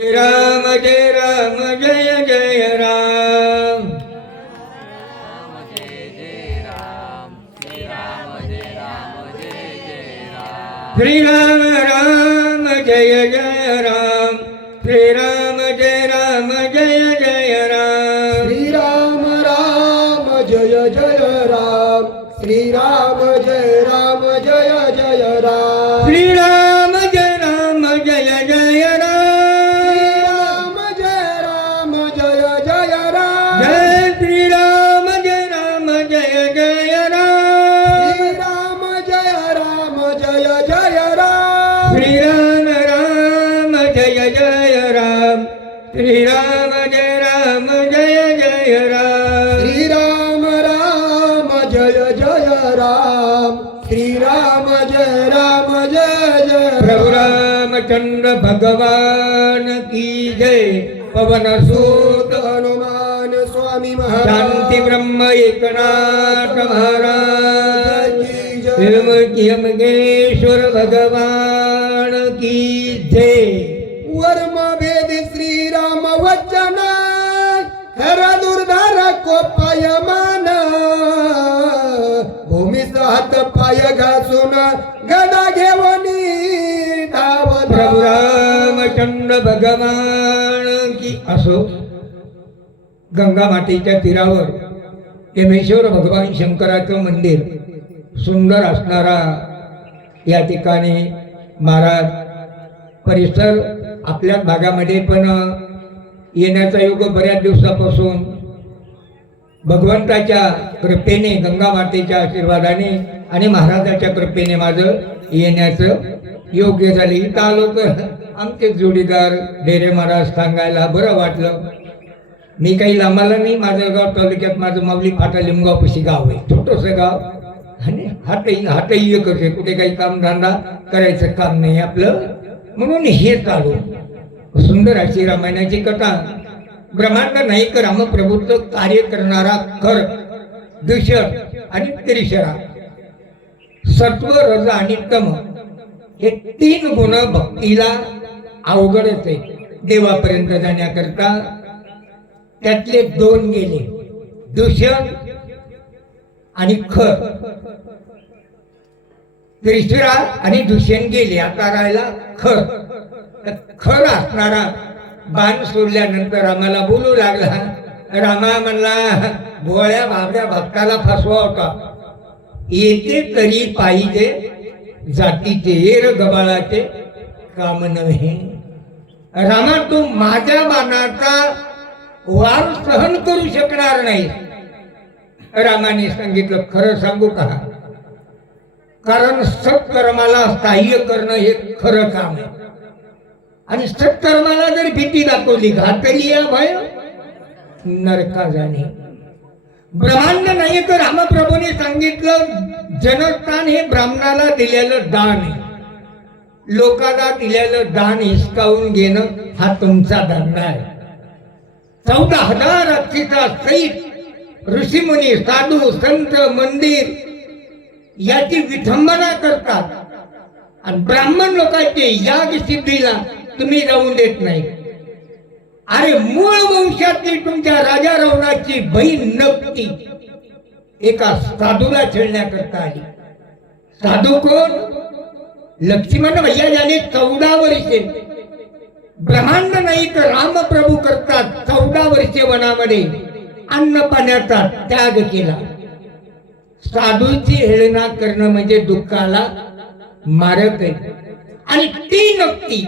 राम जय राम जय जय राम श्री राम राम जय जय राम श्री राम जय राम जय जय राम श्री राम राम जय जय राम श्री राम जय जय जय राम श्री राम जय जय जय राम जय जय राम जय श्री राम जय जय जय राम श्री राम जय जय जय राम श्री राम राम जय जय राम श्री राम जय जय राम श्री राम राम जय जय राम श्री राम जय जय प्रभु रामचंद्र भगवान की जय पवन सूत हनुमान स्वामी महाराज शांति ब्रह्म एकनाथ महाराज की जय यमगेश्वर भगवान की जय वर्म भेद श्री राम वचन खर दुर्धर कोपाय मान भूमीस हात पाय घासून गदा घेवनी धावत प्रभु रामचंद्र भगवान की असो गंगा मातेच्या तीरावर यमेश्वर भगवान शंकराचं मंदिर सुंदर असणारा या ठिकाणी महाराज परिसर आपल्या भागामध्ये पण येण्याचा योग बऱ्याच दिवसापासून भगवंताच्या कृपेने गंगा मातेच्या आशीर्वादाने आणि महाराजाच्या कृपेने माझं येण्याचं योग्य झालं. इथं आलो तर आमचे जोडीदार डेरे महाराज सांगायला बरं वाटलं. मी काही लांबाला नाही, माझं गाव तालुक्यात माझं माऊली फाटा लिमगाव पशी गाव आहे, छोटंसं गाव आणि हातही एकच आहे, कुठे काही कामधंदा करायचं काम नाही आपलं, म्हणून हे चालू. सुंदर अशी रामायणाची कथा. ब्रह्मांड नायक रामप्रभूचं कार्य करणारा खर दुष्य आणि त्रिशरा सत्व रज आणि तम हे तीन गुण भक्तीला अवघडच आहे देवापर्यंत जाण्याकरता. त्यातले दोन गेले, दूषण आणि खर. त्रिशुरा आणि दूषण गेले, आता राहिला खर. खर असणारा बाण सोडल्यानंतर आम्हाला बोलू लागला. रामा म्हणला भोळ्या बाबड्या भक्ताला फसवा होता, येते तरी पाहिजे जातीचे एर गबाळाचे काम नव्हे. रामा तू माझ्या बाणाचा वार सहन करू शकणार नाही. रामाने सांगितलं खरं सांगू का, कारण सत्कर्माला सहाय्य करणं हे खरं काम आहे आणि सत्कर्माला जर भीती दाखवली घातली या भय नरका जाणे. ब्रह्मांड नाही तर रामप्रभूने सांगितलं जनस्थान हे ब्राह्मणाला दिलेलं दान आहे. लोकाला दिलेलं दान हिसकावून घेणं हा तुमचा धंदा आहे. 14,000 अक्षिता सहित ऋषीमुनी साधू संत मंदिर याची विठंबना करतात आणि ब्राह्मण लोकांचे याग सिद्धीला तुम्ही जाऊन देत नाही. अरे मूळ वंशातली तुमच्या राजा रावणाची बहीण नक्की एका साधूला छेडण्याकरता आली. साधू कोण? लक्ष्मण भैया झाले 14 वर्षे. ब्रह्मांड नाही तर रामप्रभू करतात 14 वर्षे वनामध्ये अन्न पाण्याचा त्याग केला. साधूची हेळना करणं म्हणजे दुःखाला मारक आहे. आणि ती नक्की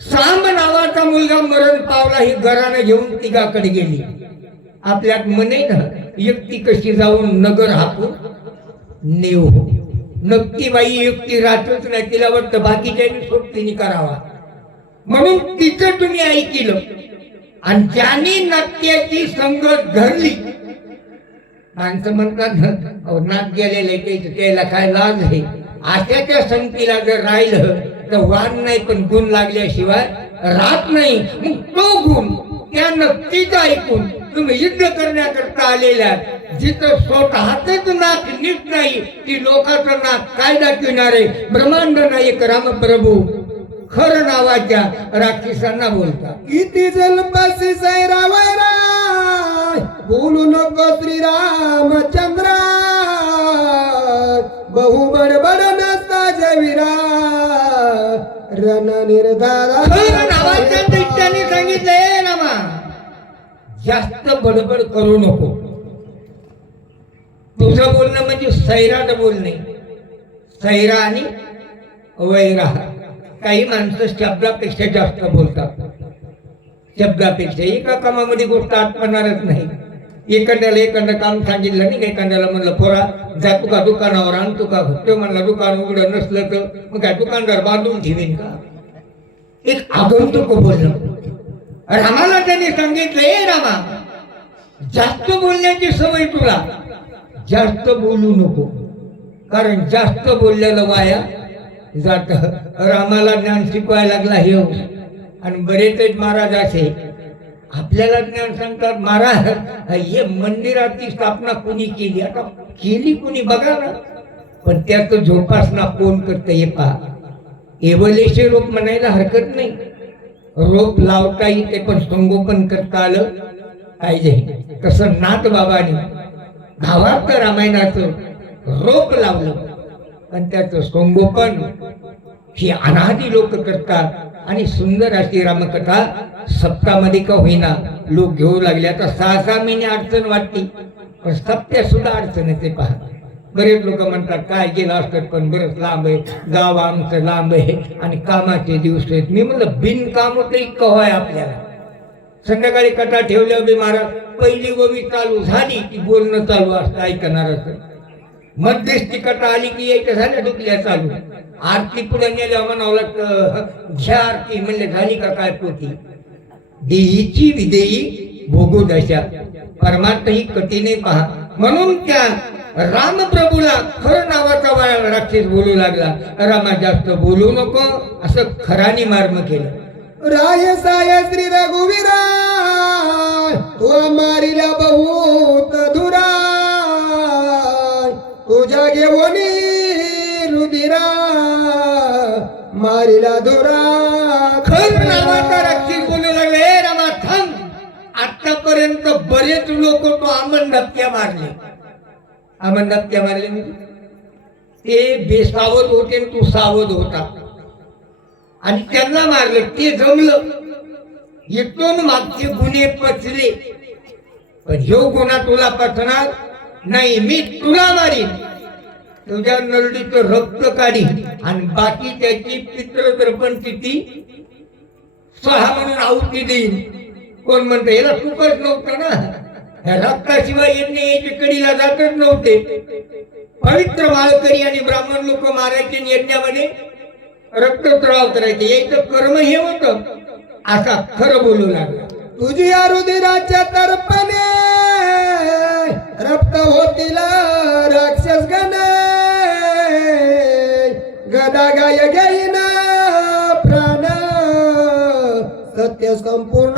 साम नावाचा मुलगा मरण पावला, ही घरानं घेऊन तिघाकडे गेली. आपल्यात म्हणे ना एकटी कशी जाऊन नगर हाकून नेऊ. नक्की बाई एकटी राहतच नाही, तिला वाटतं बाकीच्यानी सोबतीने करावा म्हणून तिचं तुम्ही ऐकलं आणि ज्यांनी नाट्याची संगत धरली. माणसं म्हणतात नाक गेलेले त्याला काय लाज आहे. आशाच्या संगतीला जर राहिलं तर वाण नाही पण गुण लागल्याशिवाय राहत नाही. मग तो गुण त्या नक्कीच ऐकून तुम्ही युद्ध करण्याकरता आलेल्या जिथं स्वतःच नाक नीट नाही ती लोकांचं नाक काय दाखविणारे ब्रह्मांड नायक रामप्रभू खर नावाच्या राक्षसांना बोलतात. किती जलपासी सैरा वैरा बोलू नको श्रीरामचंद्र बहु बडबड नसता जविरा रण निर्धारा. खर नावाच्या दैत्याने सांगितलंय नामा जास्त बडबड करू नको. तुझं बोलणं म्हणजे सैराट बोलणे. सैरा आणि वैरा. काही माणसं शब्दापेक्षा जास्त बोलतात. शब्दापेक्षा एका कामामध्ये गोष्ट आटपणारच नाही. एखाद्याला काम सांगितलं नाही, एखाद्याला म्हणलं पोरा जातो का दुकानावर आणतो का, तो म्हणला दुकान उघडं नसलं तर मग काय दुकानदार बांधून ठेवेन का. एक आगंतुक बोलणं. रामाला त्याने सांगितलं ए रामा जास्त बोलण्याची सवय तुला, जास्त बोलू नको, कारण जास्त बोललेलं वाया जात. रामाला ज्ञान शिकवायला लागला हे. आणि बरेच महाराज असे आपल्याला ज्ञान सांगतात. महाराज हे मंदिराची स्थापना कोणी केली, आता केली कोणी बघा ना, पण त्याच जोपासना कोण करतं हे पहा. एवलेशे रोप म्हणायला हरकत नाही, रोप लावता येते पण संगोपन करता आलं पाहिजे. तसं नाथ बाबांनी भावार्थ रामायणाचं रोप लावलं पण त्याचं संगोपन ही अनादी लोक करतात. आणि सुंदर अशी रामकथा सप्तामध्ये का होईना लोक घेऊ लागले. आता 6-6 महिने अडचण वाटते पण सप्त्या सुद्धा अडचण येते पहा. बरेच लोक म्हणतात काय गेलं असतात पण बरंच लांब आहे, गाव आमचं लांब आहे आणि कामाचे दिवस आहेत. मी म्हणलं बिनकाम तरी कवाय आपल्याला. संध्याकाळी कथा ठेवल्या बी महाराज पहिली गोवी चालू झाली की बोलणं चालू असतं ऐकणार असं. मध्यस्थी कथा आली की यायच्या झाल्या डुकल्या चालू. आरती पुढे नेल्या म्हणावं लागतं घ्या आरती म्हणले झाली का काय पोती. देहीची विदेही भोगू दशा. परमार्थ ही कटीने पहा. म्हणून त्या रामप्रभूला खरं नावाचा राक्षस बोलू लागला. रामा जास्त बोलू नको असं खरानी मार्म केलं. राय साय श्री रघुवीरा तो मारिला बहुत धुरा तुझ्या घेऊनी रुधिरा मारिला धुरा. खर नावाचा राक्षस बोलू लागले ए रामा थांब. आतापर्यंत बरेच लोक तो आमन धपक्या मारले. आमन धपक्या मारले म्हणजे ते बेसावध होते तू सावध होता आणि त्यांना मारलं ते जमलं. इथून मागचे गुन्हे पचले पण ह्यो गुन्हा तुला पचणार नाही. मी तुला मारीन, तुझ्या नरडीचं रक्त काढी आणि बाकी त्याची पितृतर्पण किती 6 म्हणून आहुती देईन. कोण म्हणतं याला चुकच नव्हतं ना, रक्ताशिवाय यांनी याच्या कडीला जातच नव्हते. पवित्र माळकरी आणि ब्राह्मण लोक मारायचे यज्ञामध्ये रक्तस्राव करायचे, याचं कर्म हे होतं. असा खरं बोलू लागला. तुझी रुधिराच्या तर्पणे रक्त होतील राक्षस गणे गदा गाय घेईन प्राण सत्य संपूर्ण.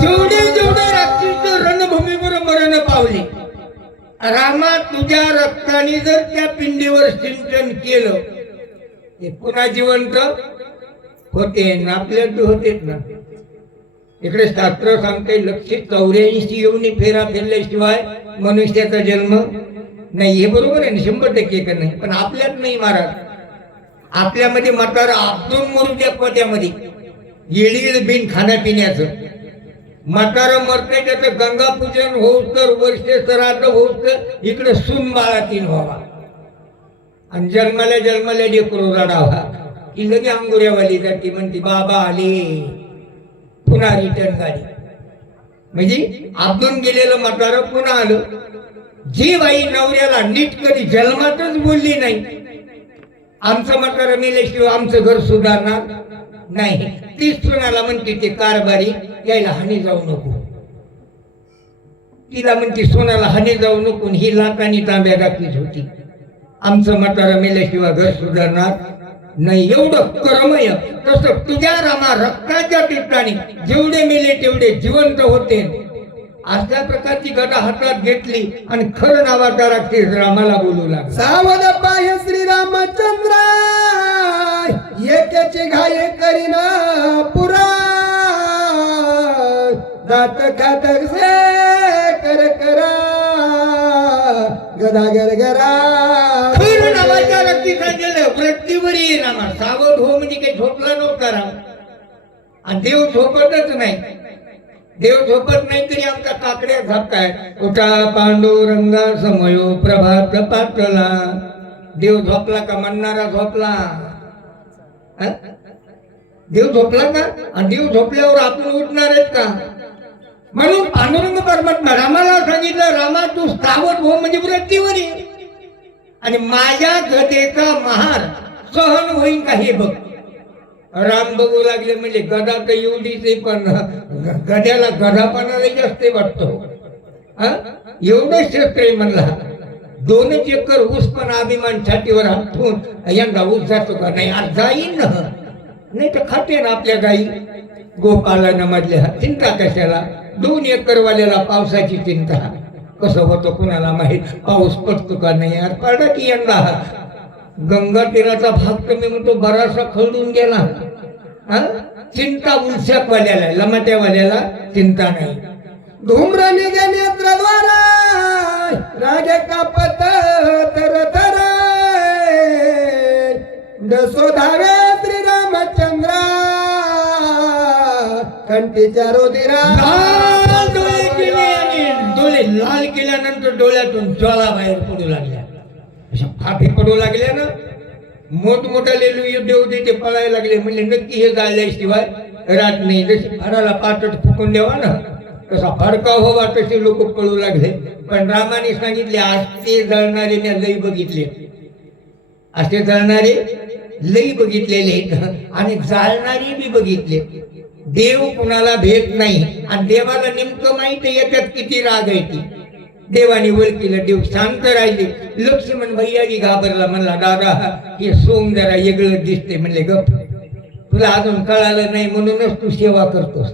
जेवढे जेवढे राक्षस रणभूमीवर मरण पावले, रामा तुझ्या रक्ताने जर त्या पिंडीवर सिंचन केलं ते पुन्हा जिवंत होते ना, आपल्या होतेच ना. इकडे शास्त्र सांगते 184 येऊन फेरा फिरल्याशिवाय मनुष्याचा जन्म नाही. हे बरोबर आहे ना, 100% का नाही. पण आपल्यात नाही महाराज. आपल्यामध्ये म्हातारा आपदून मरू द्या पोत्यामध्ये येळील बिन खाण्यापिण्याचं. म्हातारा मरते त्याचं गंगापूजन होऊस तर वर्ष श्राद्ध होऊस तर इकडे सून बाळातीन व्हावा आणि जन्माला लेकरू रडावा की लगे अंगुऱ्यावाली जाती म्हणते बाबा आले पुन्हा रिटर्न झाली. म्हणजे आपदून गेलेलं म्हातारं पुन्हा आलं. जी बाई नवऱ्याला नीट कधी जन्मातच बोलली नाही आमचं म्हातारं मेल्याशिवाय आमचं घर सुधारणार नाही, तीच सुनाला म्हणते ते कारभारी यायला हानी जाऊ नको. तिला म्हणते सोनाला हानी जाऊ नको. ही लाटांनी तांब्या दाखवीत होती आमचं म्हातारं मेल्याशिवाय घर सुधारणार नाही. एवढं कर्मय. तसं तुझ्या रामा रक्ताच्या ठिकाणी जेवढे मेले तेवढे जिवंत होते. अशा प्रकारची गदा हातात घेतली आणि खरं नावाचा राक्षस रामाला बोलू लागला. सावध पाय श्रीरामचंद्र एकेची घाई करीना पुरा दात खातक से कर करा गदा गरगरा खैर नावाच्या रक्ती सांगितलं वृत्तीवर ये नामा सावध हो म्हणजे काही झोपला नव्हता राम. आणि देव झोपतच नाही. देव झोपत नाही तरी आमच्या काकड्या झापताय. उठा पांडुरंगा समयो प्रभात पाटला. देव झोपला का म्हणणारा झोपला. हं? देव झोपला का? आणि देव झोपल्यावर आपण उठणार आहेत का? म्हणून पांडुरंग परमात्मा रामाला सांगितलं रामा तू सावध हो म्हणजे वृत्तीवर ये. आणि माझ्या गदेचा महार सहन होईल का हे बघ. राम बघू लागले म्हणजे गदा तर एवढीच आहे पण गद्याला गधापणाला जास्त वाटतो. एवढं शस्त्र आहे म्हणला. 2 एकर ऊस पण अभिमान छातीवर हातून यंदा ऊस जातो का नाही आज जाईन ना. नाही तर खाते ना आपल्या गाई गोपालन मधल्या. चिंता कशाला. 2 एकर वाल्याला पावसाची चिंता. कसं होतं कुणाला माहित. पाऊस पडतो का नाही यार पडा की यंदा. गंगा तीराचा भाग तर मी म्हणतो बराचसा खळून गेला. चिंता उलशाक वाल्याला लमाट्या वाल्याला चिंता नाही. धूम्र निघे नेत्रद्वारा रागे कापत तर तर डसो धावे श्रीरामचंद्रा कंठीच्या रुधिरा. लाल डोळे केले आणि डोळे लाल केल्यानंतर डोळ्यातून ज्वाला बाहेर पडू लागल्या. अशा फाफे पडू लागल्या ना. मोठमोठाले युद्ध होते ते पळायला लागले. म्हणजे नक्की हे जाळल्याशिवाय राहत नाही. जशी फाडाला पातट फुकून द्यावा ना तसा फडका व्हावा तसे लोक पळू लागले. पण रामाने सांगितले असे जळणारे मी लई बघितले. असे जळणारे लई बघितलेले आणि जाळणारे बी बघितले. देव कुणाला भेट नाही. आणि देवाला नेमकं माहिती याच्यात किती राग आहे ती. देवाने ओळखीला. देव शांत राहिले. लक्ष्मण भैयाजी घाबरला. म्हणला दादा हे सोंग जरा वेगळं दिसते. म्हणले गप तुला अजून कळालं नाही म्हणूनच तू सेवा करतोस.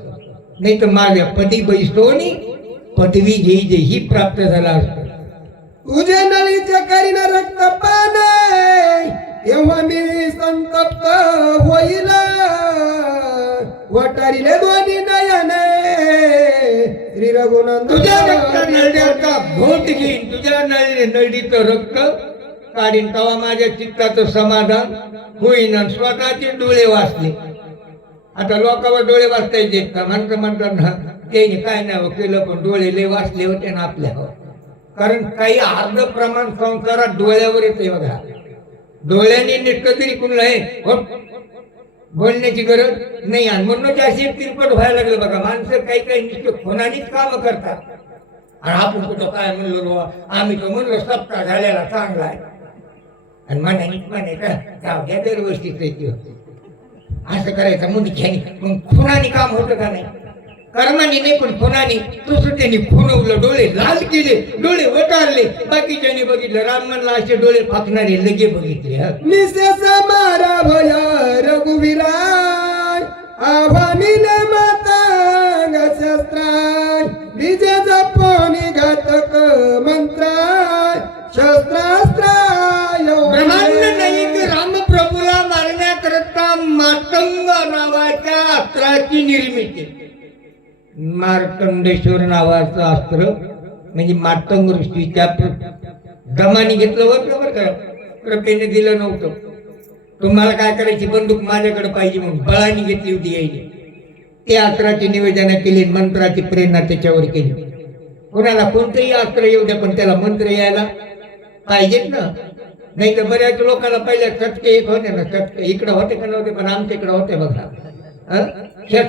नाही तर माझ्या पदी बैसतोनी पदवी घेई ही प्राप्त झाला असत. तुझ्या नळीच्या करीना रक्त पान तेव्हा मी संतप्त होईल वटारीले दोन्ही नयने श्री रघुनंदन. तुझ्या रक्त नळण्याचा घोट घेईन. तुझ्या नळीचं रक्त काढीन तेव्हा माझ्या चित्ताचं समाधान होईन. आणि स्वतःचे डोळे वाचले. आता लोकांवर डोळे वाचता येते का? माणसं म्हणतात ना त्याने काय नाही केलं पण डोळे लय वाचले होते ना आपल्यावर. कारण काही अर्ध प्रमाण संसारात डोळ्यावर येते बघा. डोळ्याने नीट तरी कुणला आहे बोलण्याची गरज नाही. आणि म्हणून अशी तिरपट व्हायला लागलं बघा. माणसं काही काही नुसतं खोनानीच काम करतात. आणि आपण कुठं काय म्हणलो आम्ही तो म्हणलो सप्ताह झालेला चांगला आहे. आणि म्हणानीच म्हणायचं जाऊ द्या दरवर्षीच येते असं करायचं मुंडक्याने. मग खुनाने काम होतं का नाही. कर्माने नाही पण खुनाने. तसं त्यांनी खुनवलं. डोळे लाल केले. डोळे वटारले. बाकीच्याने बघितलं. राम म्हणला असे डोळे फाकणारे लगे बघितले. निशेष मारा भय रघुवीरा आव्हानीले मातांग शस्त्राय विजय जपोनी घातक मंत्राय शस्त्रास्त्राय. ब्रह्मांड नाही की रामप्रभूला मारण्याकरता मातंग नावाच्या अस्त्राची निर्मिती. मार्तंडेश्वर नावाचं अस्त्र म्हणजे मातंग ऋषीच्या दमाने घेतलं होतं बरं का. कृपेने दिलं नव्हतं. तुम्हाला काय करायची बंदूक माझ्याकडे पाहिजे म्हणून बळाने घेतली होती यायची. त्या अस्त्राची निवेदन केली. मंत्राची प्रेरणा त्याच्यावर केली. कोणाला कोणतंही अस्त्र येऊ द्या पण त्याला मंत्र यायला पाहिजेत ना. नाही तर बऱ्याच लोकांना पहिल्या चटके येत होते ना. चटके इकडं होते का नव्हते पण आमच्या इकडं होते बघा.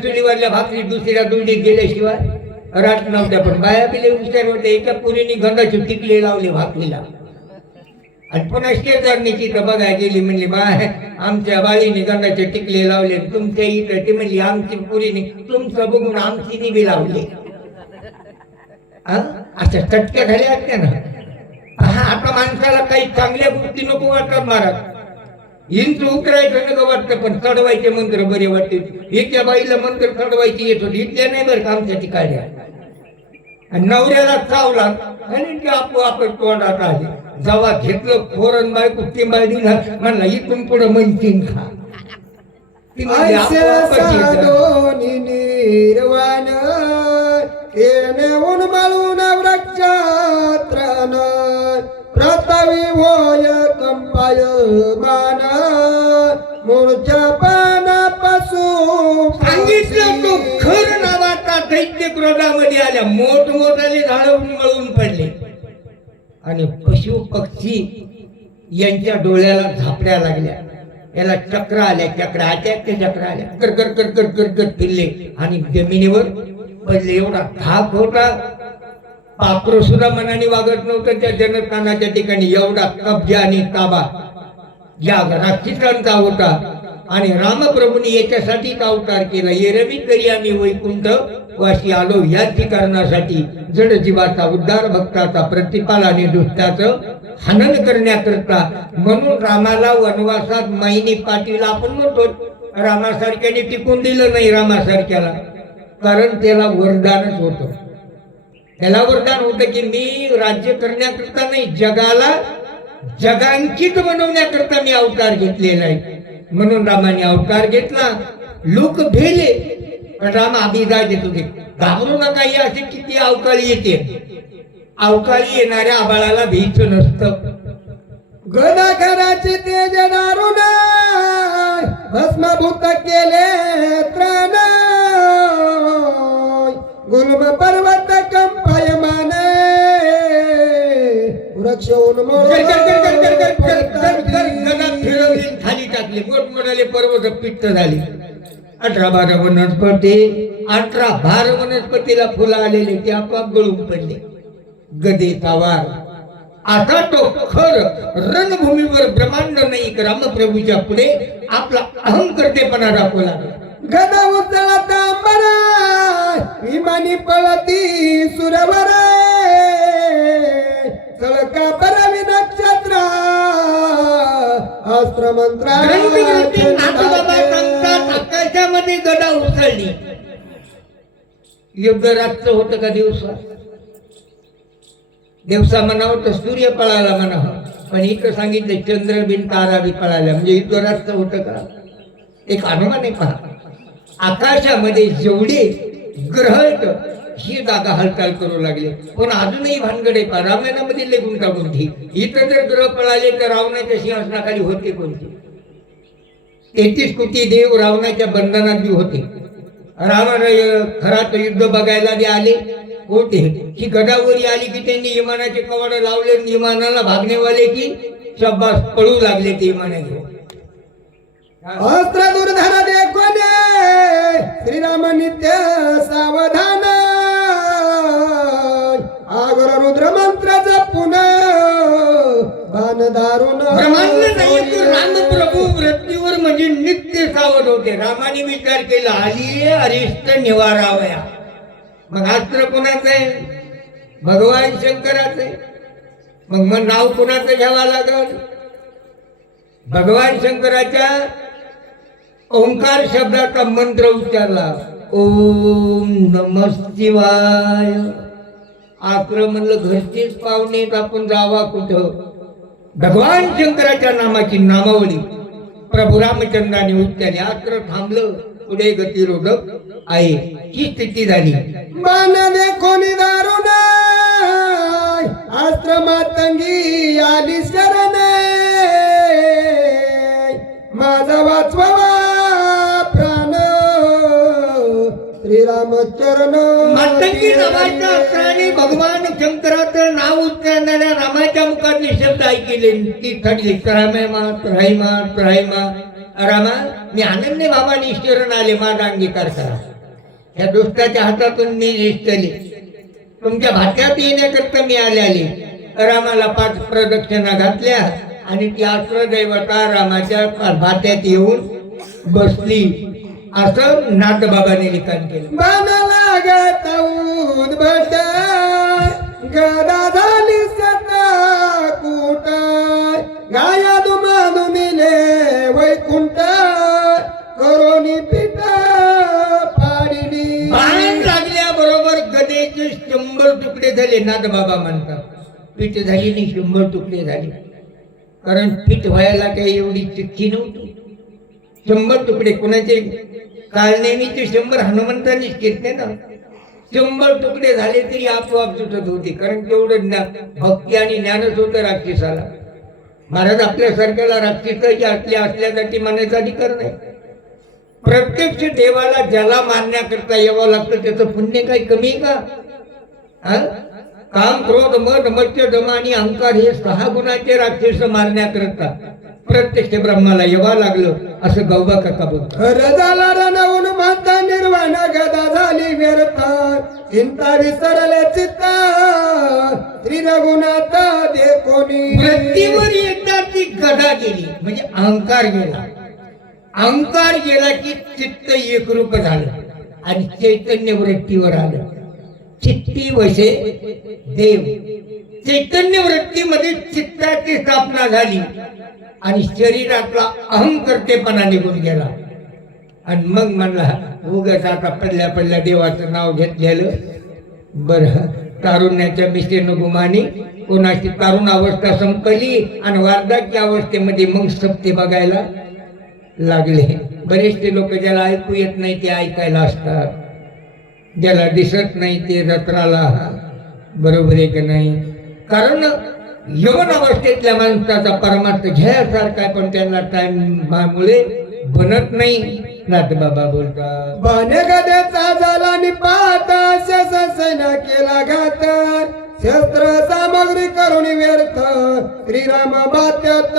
चुलीवरल्या भाकरी दुसऱ्या दुंडीत गेल्याशिवाय राहत नव्हत्या. पण बाया बिले हुशार होते. एका पुरीने गंधाची टिकले लावले भाकरीला. आणि पुन्हा शेजारणीची तर बघायला गेली. म्हणली बाय आमच्या बाळीने गंधाचे टिकले लावले. तुमच्या इथं ती म्हणली आमची पुरीने तुमचं बघून आमची बी लावले. अशा चटक्या झाल्या असत्या ना. आता माणसाला काही चांगल्या गोष्टी नको वाटतात महाराज. इंच उतरायचं नको वाटतं पण चढवायचे मंत्र बरे वाटते. एका बाईला मंत्र चढवायची येत होती. इथल्या नाही बरं का आमच्या ठिकाणी. आणि नवऱ्याला चावला आणि ते आपोआप तोंडात आले. जेव्हा घेतलं फोरन बायको टिंबाळ दिला म्हणला इथून पुढे म्हणतीन खा. ती म्हणजे ऐसे आपोआपच येतं. साधोनी निर्वाण केने उन्मळून वृक्षात्रन प्रतवी होय कंपाय मान मूर्छा पानापासून सांगितलं तो खर नावाचा दैत्य क्रोधामध्ये आल्या, मोठमोठाले झाडं उन्मळून पडले आणि पशु पक्षी यांच्या डोळ्याला झापड्या लागल्या, याला चक्र आल्या, चक्र आल्या, कर कर कर कर कर कर फिरले आणि जमिनीवर पडले. एवढा धाक होता, पाखरू सुद्धा मनाने वागत नव्हतं त्या जनस्थानाच्या ठिकाणी. एवढा कब्जा आणि ताबा या राक्षसांचा होता. आणि रामप्रभूंनी याच्यासाठीच अवतार केला, एरवी तरी आम्ही वैकुंठ वाशी आलो याच कारणासाठी, जड जीवाचा उद्धार, भक्ताचा प्रतिपाल आणि दुष्टाचं हनन करण्याकरता. म्हणून रामाला वनवासात माईनी पाटील आपण म्हणतो, रामासारख्याने टिकून दिलं नाही रामासारख्याला, कारण त्याला वरदानच होतं. त्याला वरदान होतं की मी राज्य करण्याकरता नाही, जगाला जगांकित बनवण्याकरता मी अवतार घेतलेला आहे. म्हणून रामाने अवतार घेतला. लोक भेले, पण राम अभिदा देत होते, घाबरू नका, हे असे किती अवकाळी येते. अवकाळी येणाऱ्या आबाळाला भीचं नसतं. गदाखराचे तेज दारुण भस्मभूत केले त्राण गुलम पर्वत कंपायमान वृक्ष खाली टाकले, मोठमोठाले पर्वत पित्त झाले. 18-12 वनस्पती, 18-12 वनस्पतीला फुलं आलेले ते आपोआप गळून पडले. गदेचा वार. आता तो खर रणभूमीवर ब्रह्मांड नाही, रामप्रभूच्या पुढे आपला अहंकर्तेपणा दाखवला. गदा उचलता अंबरा विमानी पळती सुरवर चळका परवी नक्षत्र अस्त्र मंत्र आकाशामध्ये गदा उसळली. युद्ध रात्र होतं का दिवसा? दिवसा म्हणावं तर सूर्य पळाला म्हणावं, पण इथं सांगितलं चंद्र बिन तारा बी पळाल्या, म्हणजे युद्ध रात्र होतं का? एक अनुमान आहे पहा. आकाशामध्ये जेवढे ग्रह ही जागा हालचाल करू लागले, पण अजूनही भानगडे पहा. रामायणामध्ये लय गुंतागुंती. इथं जर ग्रह पळाले तर रावणाच्या सिंहासनाखाली होते कोणते? 33 कोटी देव रावणाच्या बंधनात बी होते. रामाला खरात युद्ध बघायला बी आले होते. ही गडावरी आली की त्यांनी विमानाचे कवाड लावले, विमानाला भागणेवाले की शब्बास पळू लागले ते विमानाचे. अस्त्र दुर्धर देखोने श्रीराम नित्य सावधान आगर रुद्र मंत्र जपून बाण दारुण ब्रह्मांड नाही तर रामप्रभू मृत्यूवर म्हणजे नित्य सावध होते. रामाने विचार केला, आली अरिष्ट निवारावया. मग अस्त्र कोणाचं आहे? भगवान शंकराचं आहे. मग नाव कोणाचं घ्यावं लागल? भगवान शंकराच्या ओंकार शब्दाचा मंत्र उच्चारला, ओम नमः शिवाय. अस्त्र म्हणलं घरचेच पाहुणेत, आपण जावा कुठं? भगवान शंकराच्या नामाची नामावली प्रभू रामचंद्राने उच्चारली. अस्त्र थांबलं, पुढे गतिरोधक आहे ही स्थिती झाली. बाण देखोनी दारुण अस्त्र मातंगी आली शरण माझा वाचवा प्राण श्रीरामचरण. मातंगी नावाच्या अस्त्राने भगवान शंकराचं नाव उच्चारणाऱ्या रामाच्या मुखातले शब्द ऐकले. ती ठरली, त्राहिमा त्राहिमा त्राहिमा. रामा, मी आनंदे बाबांनी शरण आले, माझा अंगीकार करा. या दुष्टाच्या हातातून मी निष्ठले, तुमच्या भात्यात येण्याकरता मी आले. रामाला 5 प्रदक्षिणा घातल्या आणि ती अस्त्र दैवता रामाच्या भात्यात येऊन बसली, असं नाथबाबाने लिखाण केलं. बाण लागत उद्भट गदा झाली सता कुट गाया दुमादुमिले वैकुंठ करोनी पीठ पाडिली. बाण लागल्याबरोबर गदेचे 100 तुकडे झाले. नाथबाबा म्हणतात पीठ झाली नाही, 100 तुकडे झाले. कारण पीठ व्हायला काही एवढी चिठ्ठी नव्हती. 100 तुकडे कोणाचे कालनेमीचे 100 हनुमंतांनीच घेतले ना. 100 तुकडे झाले तरी आपोआप सुटत होते, कारण तेवढं भक्ती आणि ज्ञानच होतं राक्षसाला. महाराज आपल्यासारख्याला राक्षसाची असल्यासाठी मानायचा अधिकार नाही. प्रत्यक्ष देवाला ज्याला मारण्याकरता यावं लागतं त्याचं पुण्य काही कमी आहे का? हा? काम, क्रोध, मद, मत्स्य, दम आणि अहंकार हे 6 गुणाचे राक्षस मारण्याकरता प्रत्यक्ष ब्रह्माला यावं लागलं, असं गौबा काका बोलतो. खरं झाला रणवून माता निर्वाण गदा झाली व्यर्थ, चिंता विसरले चित्ता श्री रघुनाथ दे कोणी. वृत्तीवर एकदा ती गदा गेली म्हणजे अहंकार गेला. अहंकार गेला की चित्त एकरूप झालं आणि चैतन्य वृत्तीवर आलं. चित्ती वशे देव. चैतन्य वृत्तीमध्ये चित्ताची स्थापना झाली आणि शरीरातला अहंकर्तेपणा निघून गेला. आणि मग म्हणला उगाच आता पडल्या देवाचं नाव घेतलेलं बरं. तारुण्याच्या मिशेनं गुमानी कोणाची तारुण अवस्था संपली आणि वार्धक्य अवस्थेमध्ये मग सप्ते बघायला लागले. बरेचसे लोक ज्याला ऐकू येत नाही ते ऐकायला असतात, ज्याला दिसत नाही ते जत्राला. बरोबर आहे की नाही? कारण यवन अवस्थेतल्या माणसाचा परमार्थ घ्यायसारखा आहे, पण त्यांना टाइममुळे बनत नाही. नाथ बाबा बोलतात, बाणे गदेचा झाला निपात, शस्त्रसेना केला घात, शस्त्र सामग्री करून व्यर्थ, श्रीराम भात्यात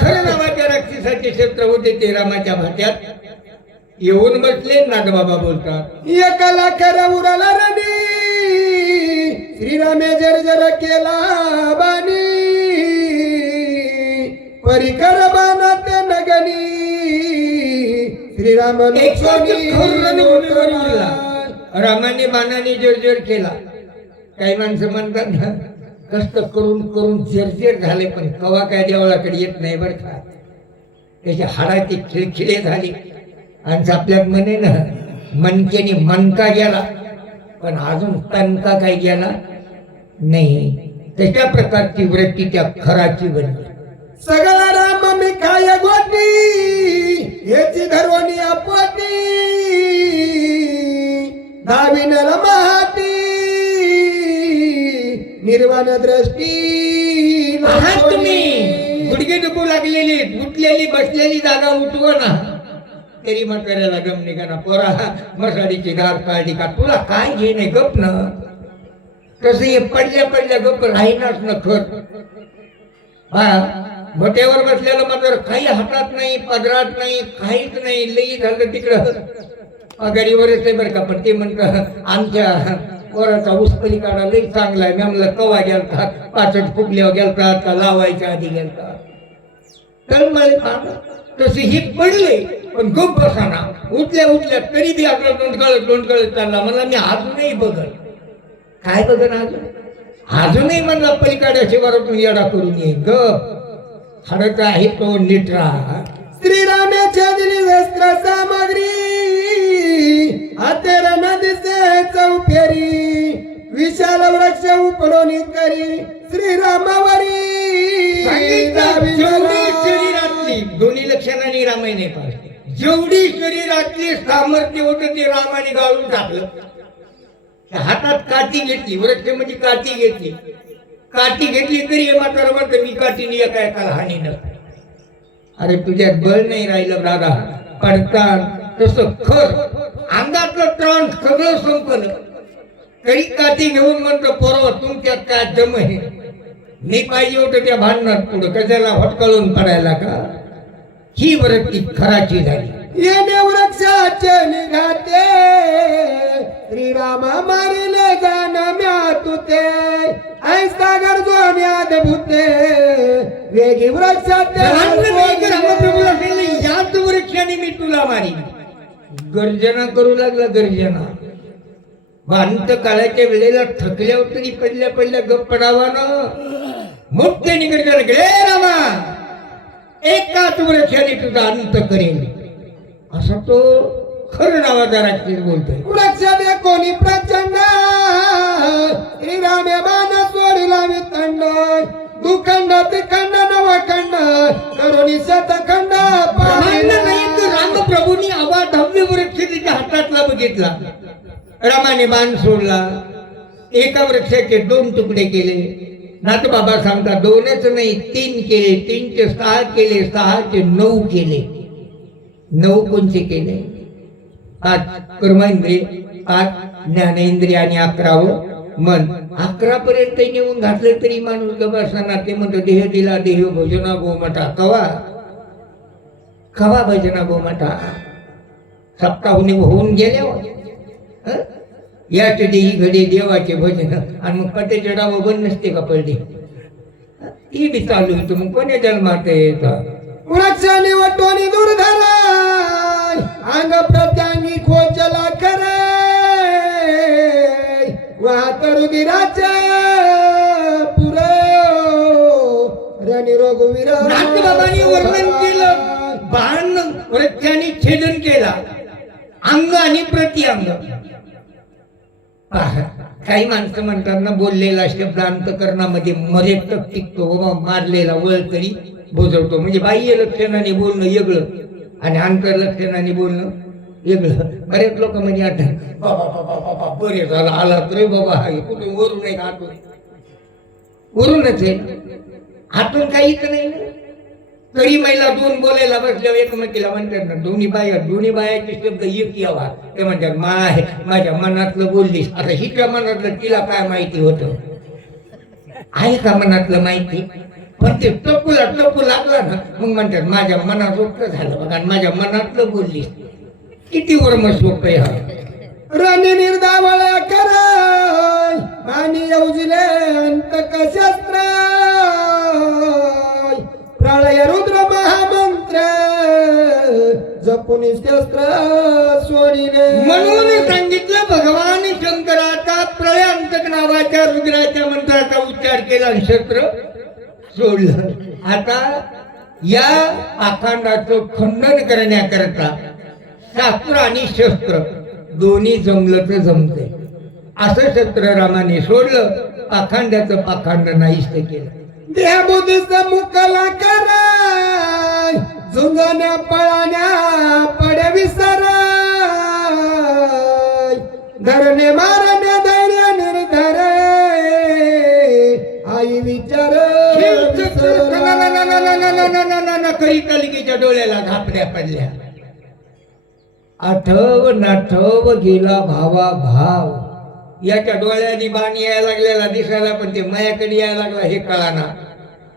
खरं नावाच्या राक्षसाचे शस्त्र होते ते रामाच्या भात्यात येऊन बसले. नाथ बाबा बोलतात, एकाला खरं उराला रणी, श्रीरामे जर्जर केला बाणी, परिकर बाणा ते नगनी, श्रीराम रामाने बाणाने जर्जर केला. काही माणसं म्हणतात ना कष्ट करून करून जर्जर झाले, पण कवा काय देवळाकडे येत नाही बरं का. त्याच्या हाडाचे खिळखिळे झाले आणि आपल्यात म्हणे ना मनकेने मनका गेला, पण अजून तणका काही गेला नाही. तशा प्रकारची वृत्ती त्या खराची बनली. सगळा राम मी काय गोटी, याची धरवणी आपटी, दाविनल महाटी, निर्वाण दृष्टी. तुम्ही गुडघे दुखू लागलेली, उठलेली बसलेली जागा उठवा ना, तरी म्हाताऱ्याला गम निघाना. पोरा मसाडीची दार काढली का, तुला काय घे नाही गप ना. तसं हे पडल्या गप राहीनाच न खत. हा भट्यावर बसलेलं मात्र काही हातात नाही, पदरात नाही, काहीच नाही. लई झालं तिकडं आघाडीवरच आहे बरं का. पण ते म्हणतात आमच्या पोराचा उसपली काढा लई चांगला आहे. मी म्हणलं कवा गेलतात, 65 फुगल्यावर गेलतात का लावायच्या आधी गेलतात. तर मला तसे हे पडले पण गप बसाना. उठल्या तरी बी आपला दोंडकळत चालला. मला मी अजूनही बघत. काय बघन अजूनही म्हणला पलीकडे शिवारातून येडा करून ये गप. हरत आहे तो निटरा. श्रीरामाच्या दिली वस्त्र सामग्री, हातेर नदीचे चौफेरी, विशाल वृक्ष उपडोनी करी, श्रीरामावरी जेवढी शरीरातली दोन्ही लक्षणांनी रामायणे पाहिजे. जेवढी शरीरातली सामर्थ्य होतं ते रामाने गाळून टाकलं. हातात काठी घेतली, वृक्ष म्हणजे काठी घेतली. काठी घेतली तरी हे म्हातारं म्हणतं मी काठीने एका एकाला हानी न. अरे तुझ्यात बळ नाही राहिलं दादा. पडतात तसं खर अंगातलं त्राण सगळं संपलं तरी काठी घेऊन म्हणतो पोरवा तुमच्यात काय जम आहे. मी पाहिजे होतं त्या भांडणात पुढं कशाला फटकळून पडायला का. ही वृत्ती खराची झाली. येणे वृक्षाचे निघाते, श्रीराम मारिले जाण म्या तुते, ऐसा गरजोने अद्भुते, वेगी वृक्षाते याच वृक्षाने मी तुला मारी. गर्जना करू लागला गर्जना. अंत काळाच्या वेळेला थकल्यावर तरी पडल्या गप पडावा ना. मोठे गर्जना गेले रामा एकाच वृक्षाने तुझा अंत करेल. असा तो खरं नावाचा राक्षस बोलतोय. वृक्षात कोणी प्रचंड, श्रीरामे बाण सोडिला वितंड, दुखंड त्रिखंड नवखंड, करुणी शतखंड, ब्रह्मांड नायक रामप्रभूंनी अवाढव्य वृक्ष त्याच्या हातातला बघितला. रामाने बाण सोडला, एका वृक्षाचे 2 तुकडे केले. नाथबाबा सांगतात 2च नाही 3 केले, 3चे 6 केले, 6चे 9 केले. 9 कोणचे केले? 5 कर्मेंद्रिय, 5 ज्ञानेंद्रिय आणि 11वं मन. 11 पर्यंत नेऊन घातलं तरी माणूस गबासना. ते म्हणतो देह दिला देह भोजना गोमठा. कवा कवा भजना गोमठा? सप्ताहुनी होऊन गेल्या. याचे देही घडे देवाचे भजन. आणि मग कटेचे डावं बंद नसते का पडली? ती बी चालू होती. मग कोण्या जन्मात येतं? वृक्षाने वटोनी दुर्धरा अंग प्रत्यांगी खोचला करे वाहत रुधिराच्या पुरे रणी रघुवीर. नाथबाबांनी वर्णन केलं. बाण वृक्षाने छेदन केला, अंग आणि प्रतिअंग. पहा, काही माणसं म्हणतात ना बोललेला शब्द अंतकरणामध्ये मरेतक टिकतो. बाबा मारलेला वळ तरी भोजवतो. म्हणजे बाह्य लक्षणाने बोलणं वेगळं आणि आंतर लक्षणाने बोलणं वेगळं. बरेच लोक म्हणजे आता बाबा बरे झाला आला रे बाबा. हा कुठून वरून आहे का आतून? वरूनच आहे, आतून काहीच नाही ना. तरी महिला 2 बोलायला बसल्यावर एकमेकीला म्हणतात ना दोन्ही बायाचे शब्द एक यावा. ते म्हणतात माझ्या मनातलं बोललीस. आता हिच्या मनातलं तिला काय माहिती होतं? आहे का मनातलं माहिती? पण ते टप्पू लागला ना मग म्हणतात माझ्या मनात सोपं झालं बघा. आणि माझ्या मनातलं बोललीस. किती वर्म सोपं आहे. रणी निर्धावळ कराय आणि येऊजिले अंतक शस्त्र प्रळय रुद्र महामंत्र जपून शस्त्र सोडिले. म्हणून सांगितलं भगवान शंकराचा प्रळयांतक नावाच्या रुद्राच्या मंत्राचा उच्चार केला आणि शस्त्र सोडलं. आता या आखांडाचं खंडन करण्याकरता शास्त्र आणि शस्त्र दोन्ही जमलं तर जमते. असं शस्त्र रामाने सोडलं, पाखांड्याचं पाखांड नाहीच केलं. देहबुद्धीचा मुकला कराय झुंजण्या पळाण्या पडे विसराय धरणे मारण्या धैर्य निर्धार आई विचार करी कलिकेच्या डोळ्याला घापड्या पडल्या. आठव नाठव गेला भावा भाव. याच्या डोळ्यानी बाण यायला लागलेला दिसायला, पण ते मायाकडे यायला लागला हे कळाना.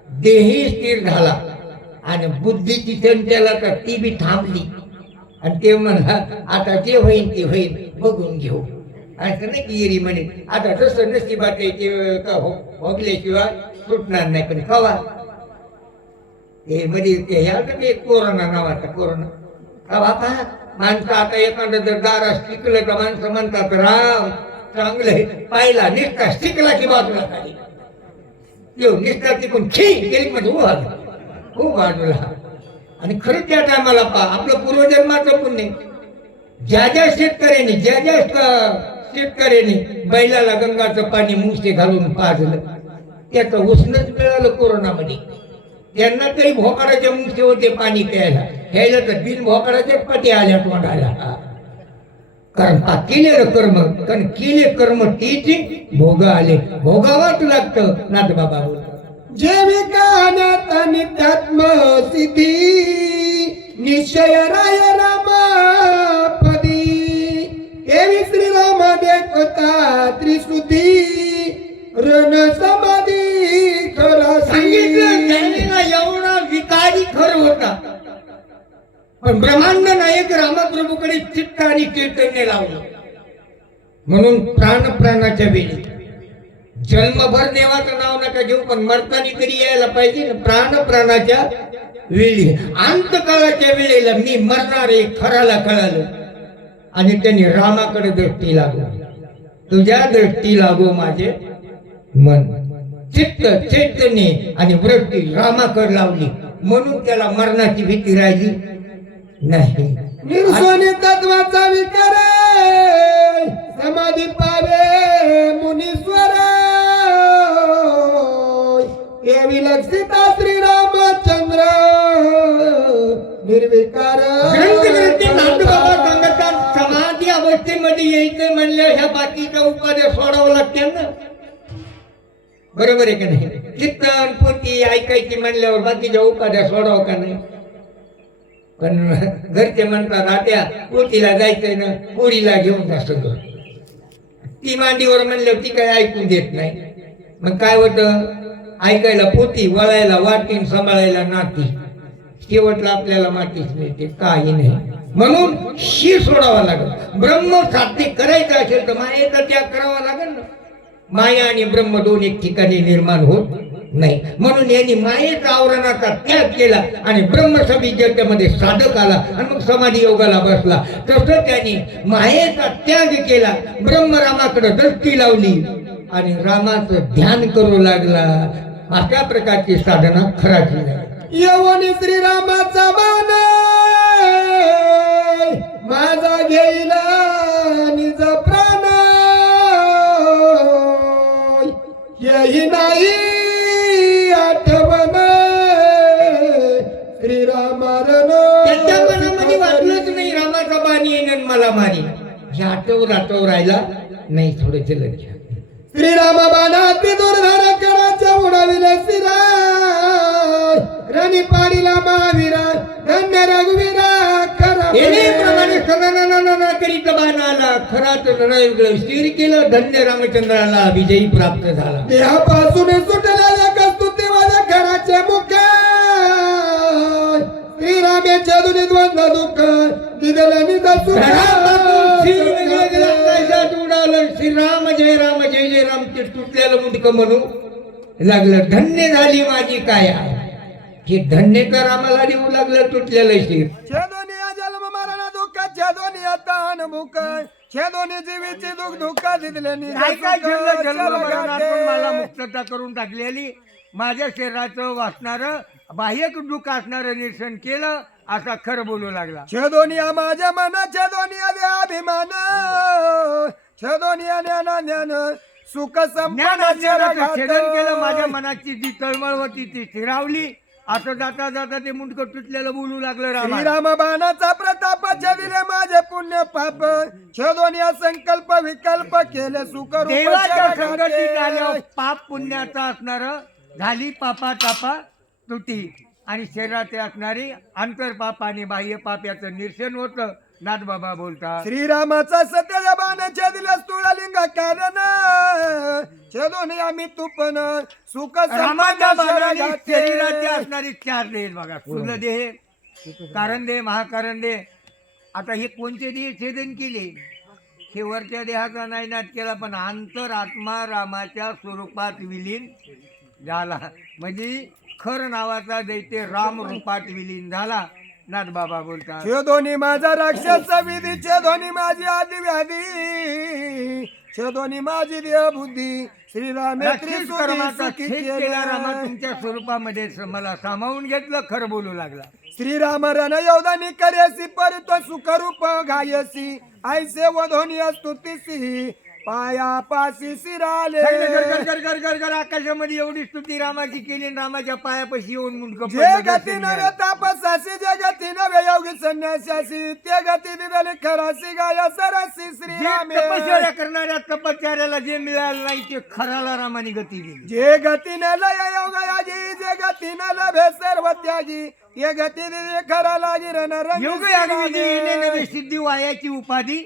देही स्थिर झाला आणि बुद्धीची चंचला तर ती बी थांबली. आणि ते म्हणा आता जे होईल ते होईल बघून घेऊ. असं नाही की येरी म्हणे आता तसं नशिबात ते भोगल्याशिवाय सुटणार नाही. पण कवा हे मध्ये ते ह्या कोरोना नावाचा कोरोना कवा पहा. माणसं आता एखादं जर दारास टिकलं तर माणसं म्हणतात राम चांगलंय पाहिला निष्ठा शिकला की बाजूला खाली येऊ निष्ठा तिकून खी गेली म्हणजे खूप बाजूला. आणि खरंच त्या टायमाला पहा आपलं पूर्वजन्माचं पुण्य. ज्या शेतकऱ्यांनी बैलाला गंगाचं पाणी मुंगसे घालून पाजलं त्याचं उष्णच मिळालं कोरोनामध्ये. त्यांना तरी भोकाडाच्या मुंगसे होते पाणी प्यायला, ह्याला तर बिन भोकाडाच्या पाठी आल्या तोंडाला. कारण केलेलं कर्म, कारण केले कर्म तीच भोग आले. भोगावाच लागतं. नाथबाबा बोलतात जेविकानात नित्यात्म सिद्धी निश्चय राय रामापदी देवी श्रीराम देखता त्रिशुद्धी रण समाधी खरासी. एवढा विकारी खर होता, पण ब्रह्मांड नायक रामप्रभूकडे चित्त आणि चैतन्य लावलं. म्हणून प्राणाच्या वेळी जन्मभर देवाचं नाव नका घेऊ, पण मरताना तरी यायला पाहिजे ना. प्राणाच्या वेळी अंतकाळाच्या वेळेला मी मरणार आहे खराला कळालं. आणि त्यांनी रामाकडे दृष्टी लागो. तुझ्या दृष्टी लागो माझे मन. चित्त चैतन्य आणि वृत्ती रामाकडे लावली म्हणून त्याला मरणाची भीती राहिली नाही. निर्सोनी तत्वाचा विकार समाधी पावे मुनीश्वर हे विलक्षिता श्री रामचंद्र अवस्थेमध्ये यायचं म्हणलं ह्या बाकीच्या उपाध्या सोडावं लागतील ना. बरोबर आहे का नाही? कीर्तन पोथी ऐकायची म्हणल्यावर बाकीच्या उपाध्या सोडावं का नाही? पण घरचे म्हणतात आट्या पोथीला जायचंय ना, पोळीला घेऊन जा सगळं. ती मांडीवर म्हणल्यावर ती काय ऐकून देत नाही. मग काय होतं? ऐकायला पोथी, वळायला वाटीन, सांभाळायला नाती, शेवटला आपल्याला मातीच मिळते, काही नाही. म्हणून शी सोडावा लागेल. ब्रह्म साध्य करायचं असेल तर मायेचा त्याग करावा लागेल ना. माया आणि ब्रह्म दोन एक ठिकाणी निर्माण होत नाही. म्हणून यांनी मायेचा आवरणाचा त्याग केला आणि ब्रह्मसंविद्येमध्ये साधक आला आणि मग समाधी योगाला बसला. तसं त्यांनी मायेचा त्याग केला, ब्रह्मरामाकडे दृष्टी लावली आणि रामाचं ध्यान करू लागला. अशा प्रकारची साधना खराची नाही. यवनी श्रीरामाचा मान माझा घेईला निज प्राण, यही नाही आठवण श्रीरामारण. त्याच्या मनामध्ये वाटलंच नाही रामाचा बाणी येईन मला मारी. हे आठव राहिला नाही. थोडं लक्ष. श्रीराम बाणाती दुर्धर कराच्या उडविले शिरा, रणी पाडीला महावीरा धन्य रघुवीरा खरा. प्रमाणे सणा करीत बाण आला, खराच रणयुगल स्थिर केलं, धन्य रामचंद्राला विजयी प्राप्त झाला. देहापासून सुटलेल्या कस्तुती माझ्या घराचे मुख, श्रीरामेच्या दुनी द्वंद्व दुःख दिदलं निज उडालं. श्रीराम जय राम जय जय राम ते तुटलेलं मुंडक म्हणू लागलं. धन्य झाली माझी काया. हे धन्य तर आम्हाला देऊ लागलं तुटलेलं शिर. छेदोनिया जन्म मरण दुःख, छेदोनिया ताण भूक, छेदोनी जीवीची दुःख दुःख दिदले निज काय काय सुख. ठेवलं जन्ममरणातून मला मुक्तता करून टाकलेली. माझ्या शरीराचं वाचणारं बाह्य दुःख असणारं निरसन केलं असा खरं बोलू लागला. छेदोनिया माझ्या मन, छेदोनिया देहाभिमान, छेदोनिया ज्ञान ज्ञान सुख ज्ञानाचं छेदन केलं. माझ्या संपन्न. मनाची जी तळमळ होती ती स्थिरावली. असं जाता जाता ते मुंडकं तुटलेलं बोलू लागलं. रामा श्रीराम बाणाचा प्रताप छेदिले माझे पुण्य पाप, छेदोनिया संकल्प विकल्प केले सुख रूप देवाच्या जगाते. संगतीत आल्यावर पाप पुण्याचा असणार झाली पापा तापा तुटी आणि शरीरात असणारी आंतर पाप आणि बाह्य पाप याचं निरसन होतं. नाथबाबा बोलतात श्रीरामाचा सत्य बाण छेदिले स्थूळलिंग कारण, छेदोनिया मी तुपन सुख रामाच्या बाणाने संपन्न शरीराचे असणारी चार देह बघा. स्थूल देह, कारण देह, महाकारण देह. आता हे कोणते देह छेदन केले? हे वरच्या देहाचा नाही नाट केला, पण अंतरात्मा रामाच्या स्वरूपात विलीन झाला. म्हणजे खर नावाचा दैत्य राम रूपात विलीन झाला. नाथबाबा बोलतात छेदोनी माझा राक्षस विधी, छेदोनी माझी आदि व्याधी, छेदोनी माझी देह बुद्धी, श्रीरामे राक्षस कर्माचा त्रिसुखी छेद सुखी केला. रामा केला. तुमच्या स्वरूपामध्ये मला सामावून घेतलं. खरं बोलू लागला. श्रीराम रण योदानी करेसी परितो सुखरूप गायसी, ऐसे वधोनी स्तुतीसी पाया पासी सिराले. आकाशामध्ये एवढी स्तुती रामाची केली आणि रामाच्या पायापाशी येऊन मुंडकं जे पडलं. गती दर्शन नव्हे मिळालं. तापसासी, जे गती नव्हे योगी संन्यासासी, ते गती दिदले खरासी गाया सरसी जे श्रीरामे. तपश्चर्या करणाऱ्या तपश्चर्याला जे मिळालं नाही ते खराला रामाने गती दिली. जे गती न लय योगयागी, जे गती न लभे सर्व त्यागी, ये गती दिले खरा लागी रणरंगी योग श्रीरामे. सिद्धी वायाची उपाधी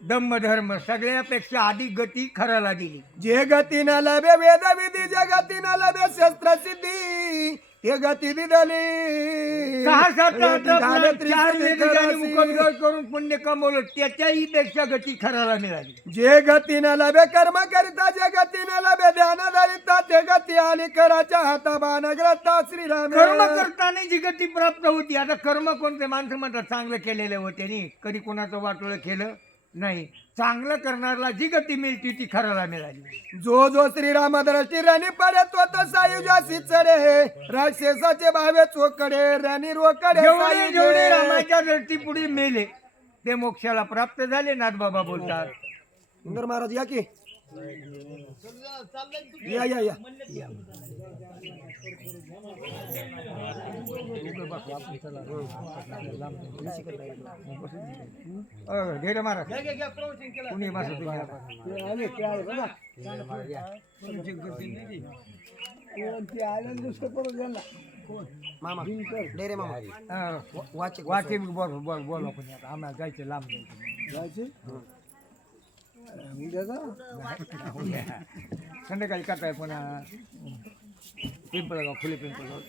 धम्म धर्म सगळ्यापेक्षा अधिक गती खराला दिली. जे गती न लभे वेद विधी, जे गती न लभे शस्त्र सिद्धी, ते गती दिदली. 6-7 झाले 4 वेद ज्यांनी खरासी. मुखोद्गत करून पुण्य कमवलं त्याच्याही पेक्षा गती खराला मिळाली. जे गती न लभे कर्म करिता, जे गती न लभे ध्यान धरिता, ते गती आली कराच्या हाता बाणग्रता श्रीराम. कर्म करताना जी गती प्राप्त होती. आता कर्म कोणते? माणसं म्हणतात चांगलं केलेलं होते नी, कधी कोणाचं वाटोळं केलं नाही. चांगलं करणाऱ्याला जी गती मिळती ती खराला मिळाली. जो जो श्रीराम दृष्टी रणी पडे तो तो सायुजासी चढे, राक्षसाचे भावे चोकडे रणी रोकडे जेवढे जेवढे सायुजे. रामाच्या दृष्टी पुढे मेले ते मोक्षाला प्राप्त झाले. नाथबाबा बोलतात सुंदर महाराज या की या या या घेरे मारा कुणी बस मामा डेरे मामा वाचे बोल बोल बोल कोणी आता आम्हाला जायचं लांब जायचं संध्याकाळी करताय पुन्हा पिंपळगाव फुले पिंपळगाव